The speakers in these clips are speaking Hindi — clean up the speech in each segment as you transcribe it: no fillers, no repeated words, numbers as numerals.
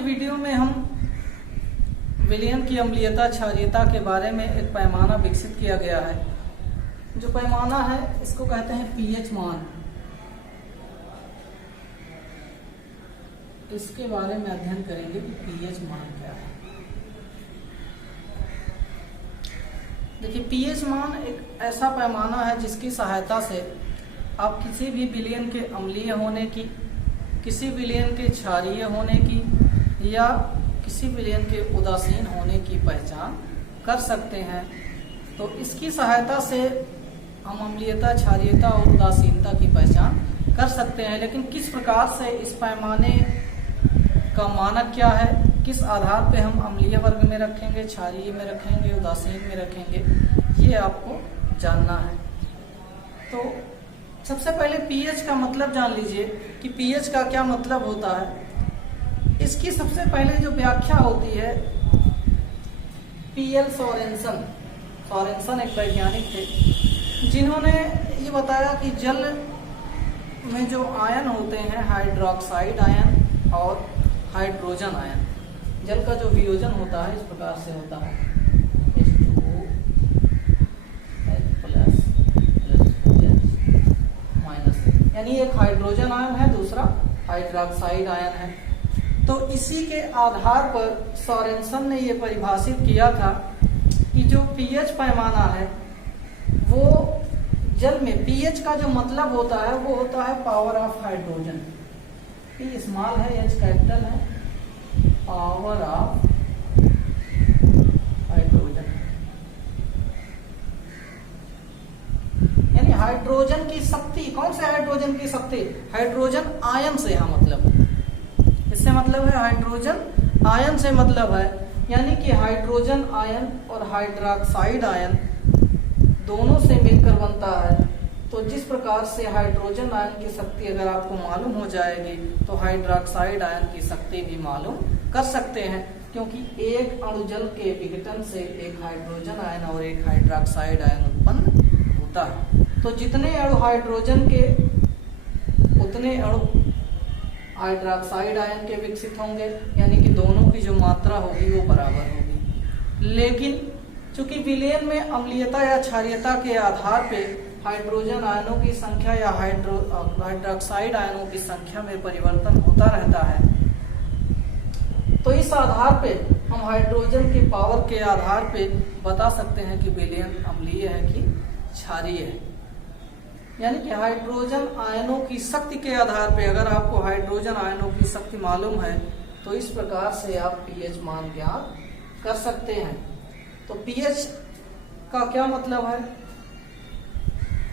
के वीडियो में हम विलयन की अम्लीयता क्षारीयता के बारे में एक पैमाना विकसित किया गया है। जो पैमाना है इसको कहते हैं पीएच मान। इसके बारे में अध्ययन करेंगे कि पीएच मान क्या है। देखिए, पीएच मान एक ऐसा पैमाना है जिसकी सहायता से आप किसी भी विलयन के अम्लीय होने की, किसी विलयन के क्षारीय होने की या किसी विलयन के उदासीन होने की पहचान कर सकते हैं। तो इसकी सहायता से हम अम्लीयता, क्षारीयता और उदासीनता की पहचान कर सकते हैं। लेकिन किस प्रकार से, इस पैमाने का मानक क्या है, किस आधार पे हम अम्लीय वर्ग में रखेंगे, क्षारीय में रखेंगे, उदासीन में रखेंगे, ये आपको जानना है। तो सबसे पहले पीएच का मतलब जान लीजिए कि पीएच का क्या मतलब होता है। इसकी सबसे पहले जो व्याख्या होती है, पीएल सोरेनसन। सोरेनसन एक वैज्ञानिक थे जिन्होंने ये बताया कि जल में जो आयन होते हैं, हाइड्रोक्साइड आयन और हाइड्रोजन आयन, जल का जो वियोजन होता है इस प्रकार से होता है, H2O -, यानी एक हाइड्रोजन आयन है, दूसरा हाइड्रोक्साइड आयन है। तो इसी के आधार पर सोरेनसन ने यह परिभाषित किया था कि जो पीएच पैमाना है वो जल में, पीएच का जो मतलब होता है वो होता है power of hydrogen. P small है, एच कैपिटल है, पावर ऑफ हाइड्रोजन, यानी हाइड्रोजन की शक्ति। कौन से हाइड्रोजन की शक्ति? हाइड्रोजन आयन से, यहाँ मतलब इससे मतलब है हाइड्रोजन आयन से मतलब है, यानी कि हाइड्रोजन आयन और हाइड्रोक्साइड आयन दोनों से मिलकर बनता है। तो जिस प्रकार से हाइड्रोजन आयन की शक्ति अगर आपको मालूम हो जाएगी तो हाइड्रोक्साइड आयन की शक्ति भी मालूम कर सकते हैं, क्योंकि एक अणु जल के विघटन से एक हाइड्रोजन आयन और एक हाइड्रोक्साइड आयन उत्पन्न होता है। तो जितने अणु हाइड्रोजन के उतने अणु हाइड्रोक्साइड आयन के विकसित होंगे, यानी कि दोनों की जो मात्रा होगी वो बराबर होगी। लेकिन चूंकि विलयन में अम्लीयता या क्षारीयता के आधार पे हाइड्रोजन आयनों की संख्या या हाइड्रोक्साइड आयनों की संख्या में परिवर्तन होता रहता है, तो इस आधार पे हम हाइड्रोजन की पावर के आधार पे बता सकते हैं कि विलयन अम्लीय है कि क्षारीय है। यानी कि हाइड्रोजन आयनों की शक्ति के आधार पे अगर आपको हाइड्रोजन आयनों की शक्ति मालूम है तो इस प्रकार से आप पीएच मान ज्ञात कर सकते हैं। तो पीएच का क्या मतलब है,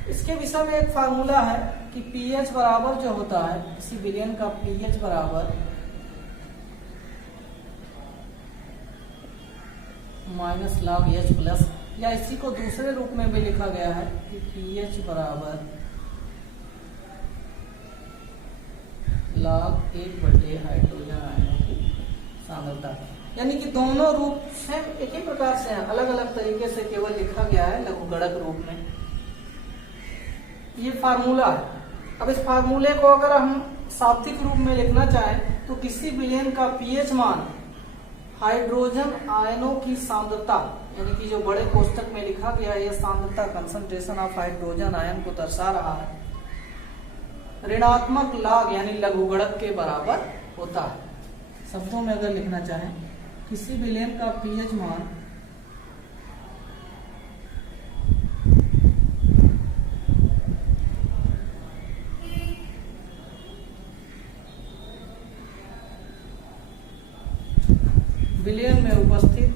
इसके विषय में एक फार्मूला है कि पीएच बराबर जो होता है, किसी विलयन का पीएच बराबर माइनस log H प्लस, या इसी को दूसरे रूप में भी लिखा गया है कि pH बराबर log 1/, हाइड्रोजन आयनों की सांद्रता। यानी कि दोनों रूप सेम एक ही प्रकार से हैं, अलग अलग तरीके से केवल लिखा गया है लघुगणक रूप में। ये फार्मूला है। अब इस फार्मूले को अगर हम शाब्दिक रूप में लिखना चाहें तो किसी विलयन का पीएच मान हाइड्रोजन आयनों की सांद्रता, यानी कि जो बड़े कोष्ठक में लिखा गया है, यह सांद्रता, कंसंट्रेशन ऑफ हाइड्रोजन आयन को दर्शा रहा है, ऋणात्मक log यानी लघुगणक के बराबर होता है। शब्दों में अगर लिखना चाहें, किसी विलयन का पीएच मान विलयन में उपस्थित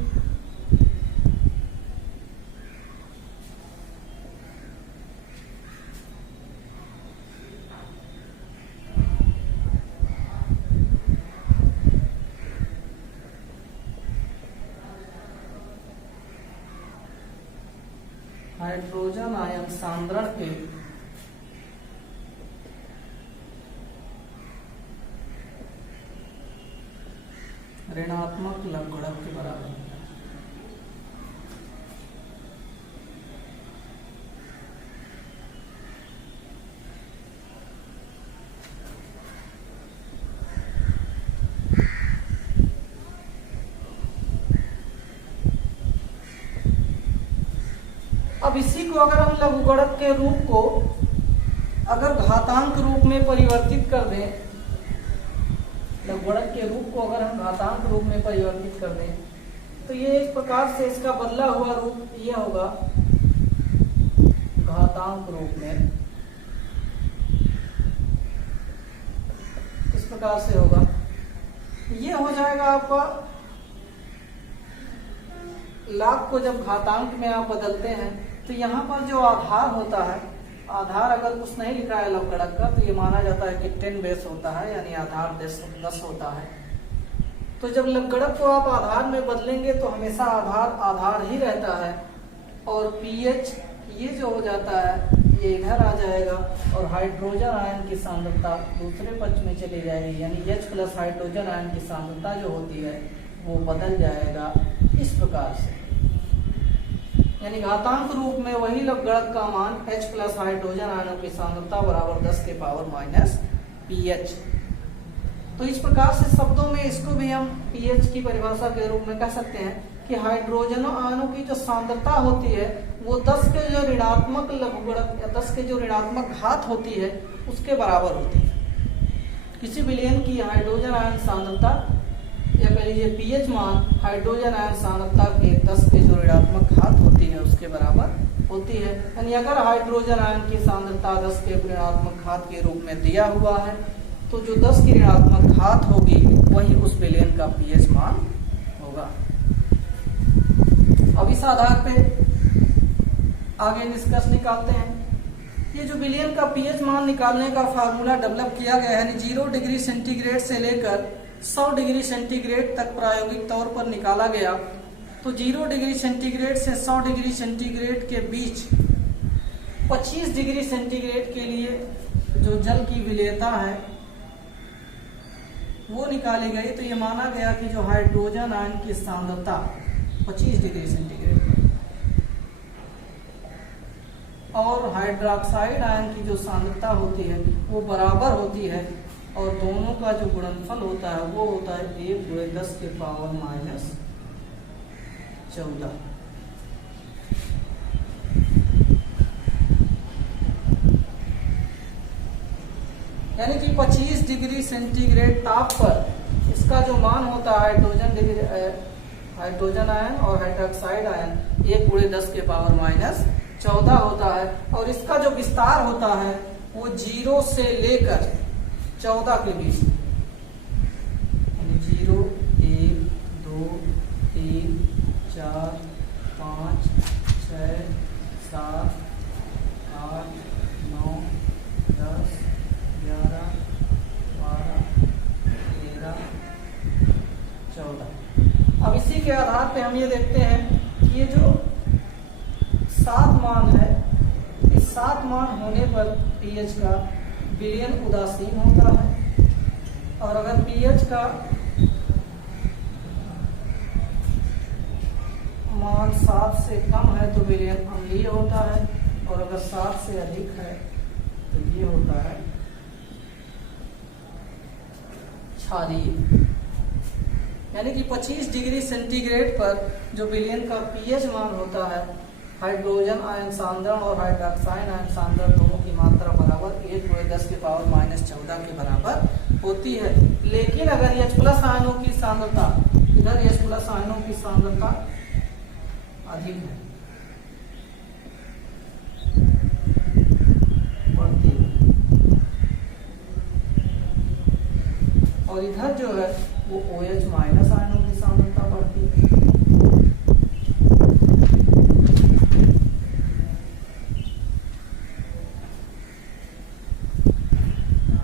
हाइड्रोजन आयन सांद्रण के ऋणात्मक लघुगणक के बराबर है। अब इसी को अगर हम लघुगणक के रूप को अगर घातांक रूप में परिवर्तित कर दें, लघुगणक के रूप को अगर हम घातांक रूप में परिवर्तित कर दें, तो ये इस प्रकार से इसका बदला हुआ रूप ये होगा घातांक रूप में। इस प्रकार से होगा, ये हो जाएगा आपका लाख को जब घातांक में आप बदलते हैं तो यहाँ पर जो आधार होता है, आधार अगर कुछ नहीं लिखा है लघुगणक का, तो ये माना जाता है कि 10 बेस होता है, यानी आधार 10 होता है। तो जब लघुगणक को आप आधार में बदलेंगे तो हमेशा आधार ही रहता है, और पीएच ये जो हो जाता है ये इधर आ जाएगा, और हाइड्रोजन आयन की सांद्रता दूसरे पक्ष में चली जाएगी, यानी H+ हाइड्रोजन आयन की सांद्रता जो होती है वो बदल जाएगा इस प्रकार से। यानी घातांक रूप में वही लघुगणक का मान H+ हाइड्रोजन आयनों की सांद्रता बराबर 10 के पावर -pH। तो इस प्रकार से शब्दों में इसको भी हम pH की परिभाषा के रूप में कह सकते हैं कि हाइड्रोजन आयनों की जो सांद्रता होती है वो 10 के जो ऋणात्मक लघुगणक या 10 के जो ऋणात्मक घात होती है उसके बराबर होती है। किसी विलयन की हाइड्रोजन आयन सांद्रता या कह लीजिए पीएच मान हाइड्रोजन आयन सांद्रता के 10 के जो ऋणात्मक घात होती है उसके बराबर होती है। यानी अगर हाइड्रोजन आयन की सांद्रता 10 के ऋणात्मक घात के रूप में दिया हुआ है तो जो 10 की ऋणात्मक घात होगी वही उस विलयन का पीएच मान होगा। अब इस आधार पे आगे निष्कर्ष निकालते हैं। ये जो विलयन का पीएच मान निकालने का फार्मूला डेवलप किया गया है, यानी 0 डिग्री सेंटीग्रेड से लेकर 100 डिग्री सेंटीग्रेड तक प्रायोगिक तौर पर निकाला गया। तो 0 डिग्री सेंटीग्रेड से 100 डिग्री सेंटीग्रेड के बीच 25 डिग्री सेंटीग्रेड के लिए जो जल की विलेयता है वो निकाली गई। तो ये माना गया कि जो हाइड्रोजन आयन की सांद्रता 25 डिग्री सेंटीग्रेड और हाइड्रोक्साइड आयन की जो सांद्रता होती है वो बराबर होती है, और दोनों का जो गुणनफल होता है वो होता है 1 × 10 के पावर -14। यानी कि 25 डिग्री सेंटीग्रेड ताप पर इसका जो मान होता है हाइड्रोजन आयन और हाइड्रोक्साइड आयन 1 × 10 के पावर -14 होता है, और इसका जो विस्तार होता है वो 0 से लेकर 14 के बीच, 0 1 2 3 4 5 6 7 8 9 10 11 12 13 14। अब इसी के आधार पे हम ये देखते हैं कि ये जो 7 मान है, इस 7 मान होने पर पीएच का विलयन उदासीन होता है, और अगर पीएच का मान 7 से कम है तो विलयन अम्लीय होता है, और अगर 7 से अधिक है तो ये होता है क्षारीय। यानी कि 25 डिग्री सेंटीग्रेड पर जो विलयन का पीएच मान होता है, हाइड्रोजन आयन सांद्रण और हाइड्रोक्साइड आयन सांद्रण दोनों की मात्रा बराबर 1 × 10 के पावर -14 के बराबर होती है। लेकिन अगर H+ आयनों की सांद्रता, इधर H+ आयनों की सांद्रता अधिक है, बढ़ती है, और इधर जो है वो OH- आयनों की सांद्रता बढ़ती है।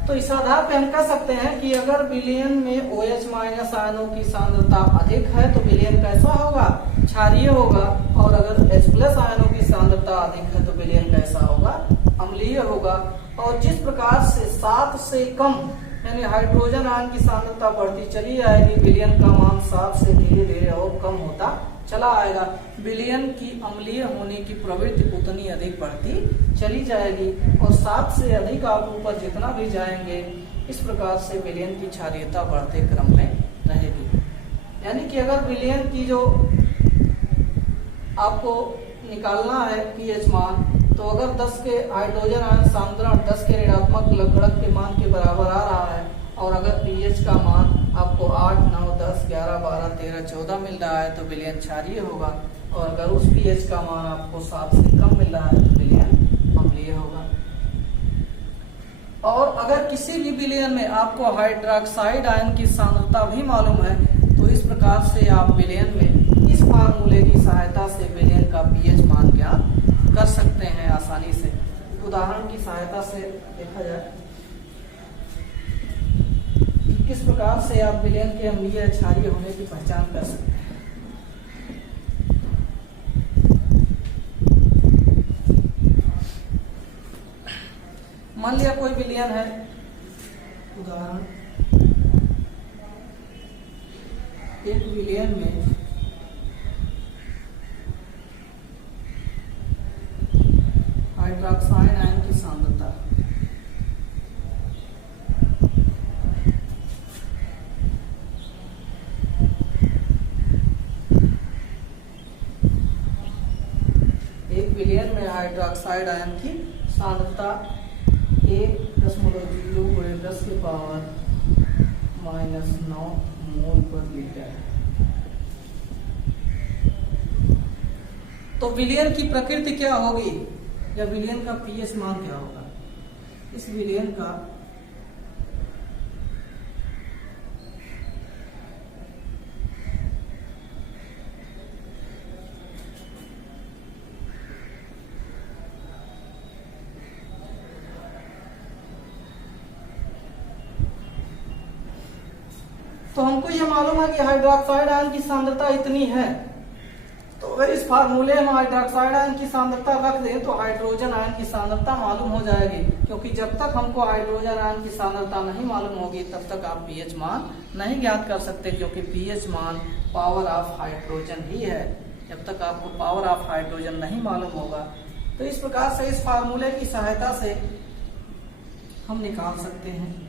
तो इस आधार पे हम कह सकते हैं कि अगर विलयन में OH- आयनों की सांद्रता अधिक है तो विलयन कैसा होगा? क्षारीय होगा, और अगर H+ आयनों की सांद्रता अधिक है तो विलयन कैसा होगा? अम्लीय होगा। और जिस प्रकार से 7 से कम यानी हाइड्रोजन आयन की सांद्रता बढ़ती चली जाएगी, विलयन का मान 7 से धीरे धीरे और कम होता चला आएगा, विलयन की अम्लीय होने की प्रवृत्ति उतनी अधिक बढ़ती चली जाएगी, और 7 से अधिक आप ऊपर जितना भी जाएंगे इस प्रकार से विलयन की क्षारीयता बढ़ते क्रम में रहेगी। यानी कि अगर विलयन की जो आपको निकालना है पीएच मान, तो अगर 10 के हाइड्रोजन आयन सांद्रण 10 के ऋणात्मक लघुगणक के मान के बराबर आ रहा है और अगर पीएच का मान आपको 8, 9, 10, 11, 12, 13, 14 मिल रहा है तो विलयन क्षारीय होगा, और अगर उस पीएच का मान आपको 7 से कम मिल रहा है तो विलयन अम्लीय होगा। और अगर किसी भी विलयन में आपको हाइड्रोक्साइड आयन की सांद्रता भी मालूम है तो इस प्रकार से आप विलयन में इस फार्मूले की सहायता से विलयन का पीएच मान ज्ञात कर सकते हैं आसानी से। उदाहरण की सहायता से देखा जाए कि किस प्रकार से आप विलयन के अम्लीय या क्षारीय होने की पहचान कर सकते हैं। मान लिया कोई विलयन है, उदाहरण एक विलयन में हाइड्रोक्साइड आयन की सांद्रता एक विलयन में हाइड्रोक्साइड आयन की सांद्रता 1.0 × 10⁻⁻9 मोल पर लीटर। तो विलयन की प्रकृति क्या होगी या विलयन का पीएच मान क्या होगा? इस विलयन का तो हमको ये मालूम है कि हाइड्रोक्साइड आयन की सांद्रता इतनी है, तो अगर इस फार्मूले में हाइड्रोक्साइड आयन की सांद्रता रख दें तो हाइड्रोजन आयन की सांद्रता मालूम हो जाएगी, क्योंकि जब तक हमको हाइड्रोजन आयन की सांद्रता नहीं मालूम होगी तब तक आप पीएच मान नहीं ज्ञात कर सकते, क्योंकि पीएच मान पावर ऑफ हाइड्रोजन ही है। जब तक आपको पावर ऑफ हाइड्रोजन नहीं मालूम होगा, तो इस प्रकार से इस फार्मूले की सहायता से हम निकाल सकते हैं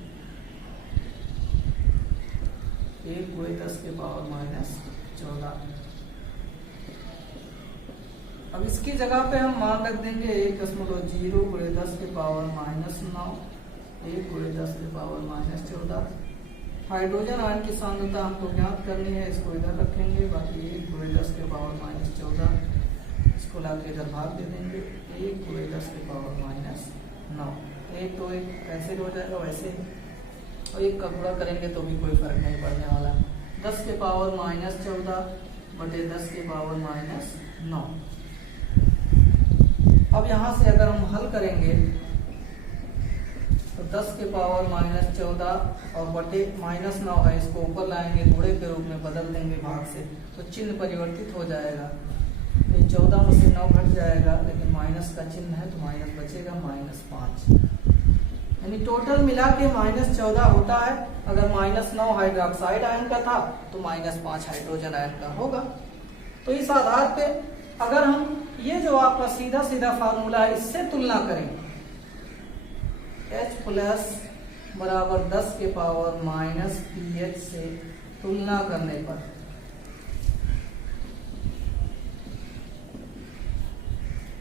1×10⁻⁻14। अब इसकी जगह पे हम मान रख देंगे 1.0 × 10⁻⁻9 1×10⁻14। हाइड्रोजन आयन की सांद्रता हमको ज्ञात करनी है, इसको इधर रखेंगे, बाकी 1×10⁻14 इसको लाके इधर भाग दे देंगे 1×10⁻9। एक तो एक कैसे हो जाएगा वैसे ही, और एक का गुणा करेंगे तो भी कोई फर्क नहीं पड़ने वाला। 10⁻14/10⁻9। अब यहाँ से अगर हम हल करेंगे तो 10⁻14 और बटे -9 है, इसको ऊपर लाएंगे, गुणे के रूप में बदल देंगे भाग से, तो चिन्ह परिवर्तित हो जाएगा। तो 14 में से 9 घट जाएगा, लेकिन माइनस का चिन्ह है तो माइनस बचेगा -5, यानी टोटल मिला के -14 होता है। अगर -9 हाइड्रोक्साइड आयन का था तो -5 हाइड्रोजन आयन का होगा। तो इस आधार पे अगर हम ये जो आपका सीधा सीधा फार्मूला है इससे तुलना करें, H प्लस बराबर 10⁻⁻ pH से तुलना करने पर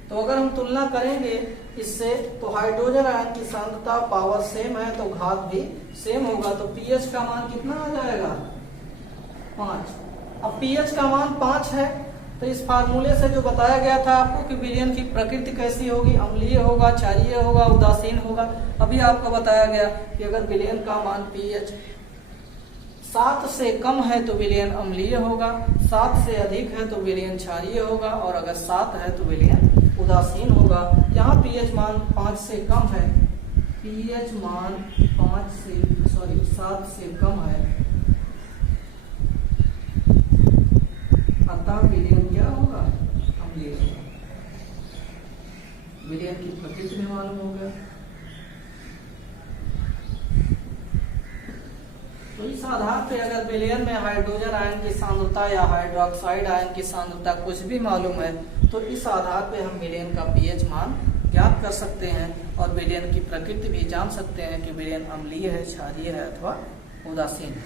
तो अगर हम तुलना करेंगे इससे तो हाइड्रोजन आयन की सांद्रता पावर सेम है तो घात भी सेम होगा, तो पीएच का मान कितना आ जाएगा 5। अब पीएच का मान 5 है तो इस फार्मूले से जो बताया गया था आपको कि विलयन की प्रकृति कैसी होगी, अम्लीय होगा, क्षारीय होगा, उदासीन होगा। अभी आपको बताया गया कि अगर विलयन का मान पीएच 7 से कम है तो विलयन अम्लीय होगा, 7 से अधिक है तो विलयन क्षारीय होगा, और अगर 7 है तो विलयन उदासीन होगा। यहाँ पीएच मान 5 से कम है, पीएच मान 7 से कम है, अतः विलयन क्या होगा, अम्लीय होगा। विलयन की प्रकृति में मालूम हो गया। तो इस आधार पे अगर विलयन में हाइड्रोजन आयन की सांद्रता या हाइड्रोक्साइड आयन की सांद्रता कुछ भी मालूम है तो इस आधार पे हम विलयन का पीएच मान ज्ञात कर सकते हैं और विलयन की प्रकृति भी जान सकते हैं कि विलयन अम्लीय है, क्षारीय है अथवा उदासीन है।